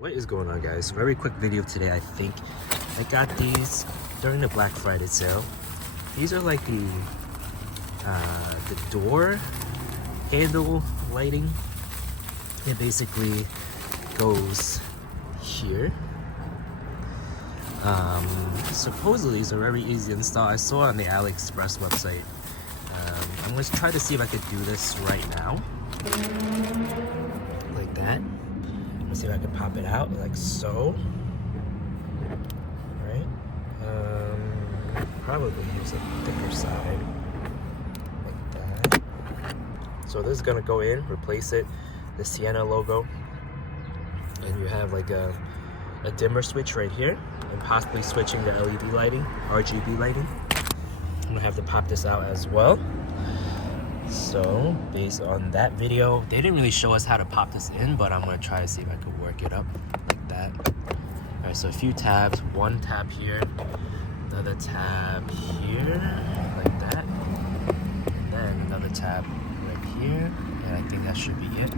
What is going on, guys? Very quick video today. I think I got these during the Black Friday sale. These are like the door handle lighting. It basically goes here. Supposedly these are very easy to install. I saw it on the AliExpress website. I'm going to try to see if I could do this right now, like that. Let's see if I can pop it out like so. Right? Probably use a thicker side like that. So this is gonna go in, replace it, the Sienna logo, and you have like a dimmer switch right here, and possibly switching the LED lighting, RGB lighting. I'm gonna have to pop this out as well. So based on that video, they didn't really show us how to pop this in, but I'm gonna try to see if I could work it up like that. All right, so a few tabs, one tab here, another tab here, like that, and then another tab right here, and I think that should be it.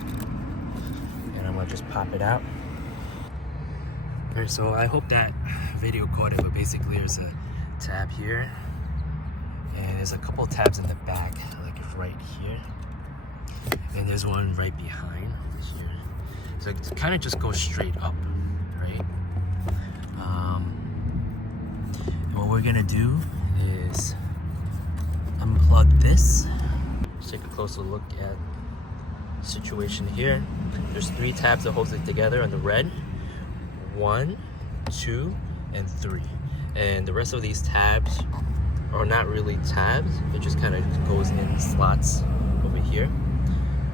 And I'm gonna just pop it out. All right, so I hope that video caught it, but basically there's a tab here, and there's a couple tabs in the back, like right here, and there's one right behind here. So it kind of just goes straight up, right? And what we're gonna do is unplug this. Let's take a closer look at the situation here. There's 3 tabs that holds it together on the red. 1, 2, and 3. And the rest of these tabs are not really tabs. It just kind of goes in slots over here.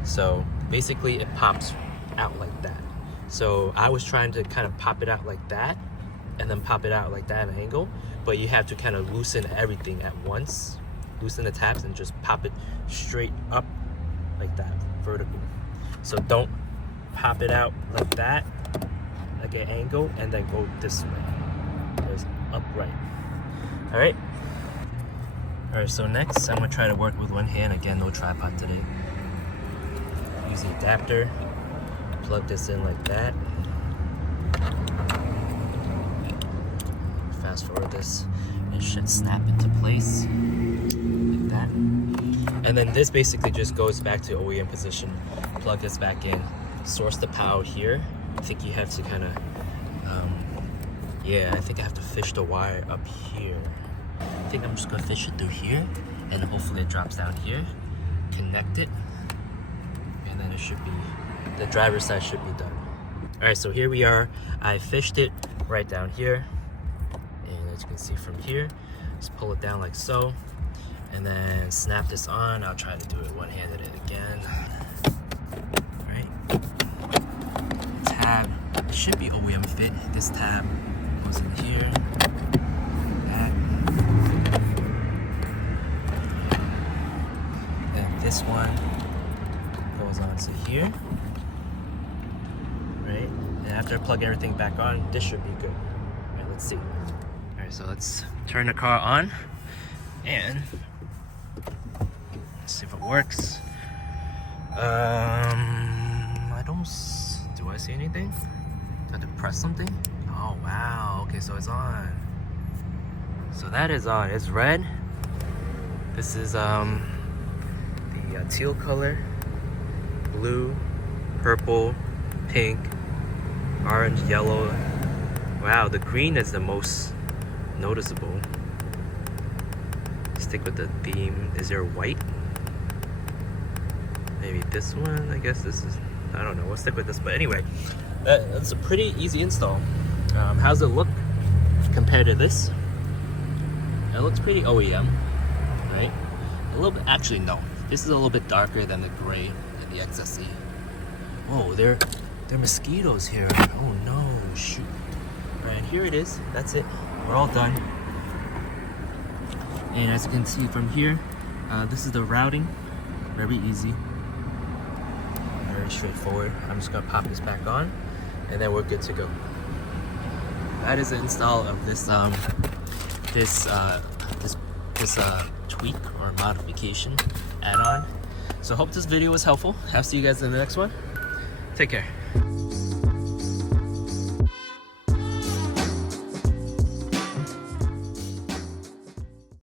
So basically it pops out like that. So I was trying to kind of pop it out like that and then pop it out like that at an angle, but you have to kind of loosen everything at once. Loosen the tabs and just pop it straight up like that, vertical. So don't pop it out like that, like an angle, and then go this way. There's upright. All right. All right, so next I'm gonna try to work with one hand. Again, no tripod today. Use the adapter, plug this in like that. Fast forward this, it should snap into place like that. And then this basically just goes back to OEM position. Plug this back in, source the power here. I think you have to kind of, yeah, I think I have to fish the wire up here. I think I'm just gonna fish it through here, and hopefully it drops down here. Connect it, and then it should be, the driver's side should be done. All right, so here we are. I fished it right down here, and as you can see from here, just pull it down like so, and then snap this on. I'll try to do it one-handed again. All right, tab should be OEM fit. This tab goes in here. This one goes on to here, right? And after I plug everything back on, this should be good. All right, let's see. All right, so let's turn the car on, and let's see if it works. I don't, do I see anything? Do I have to press something? Oh, wow, okay, so it's on. So that is on, it's red. This is, teal color, blue, purple, pink, orange, yellow. Wow, the green is the most noticeable. Stick with the theme. Is there white? Maybe this one. I guess this is, I don't know, we'll stick with this. But anyway, that's a pretty easy install. How's it look compared to this? It looks pretty OEM, right? A little bit, actually no. This is a little bit darker than the gray in the XSE. Oh, there are mosquitoes here. Oh no, shoot. All right, here it is. That's it. We're all done. And as you can see from here, this is the routing. Very easy. Very straightforward. I'm just gonna pop this back on, and then we're good to go. That is the install of this tweak or modification add-on. So hope this video was helpful. I'll see you guys in the next one. Take care.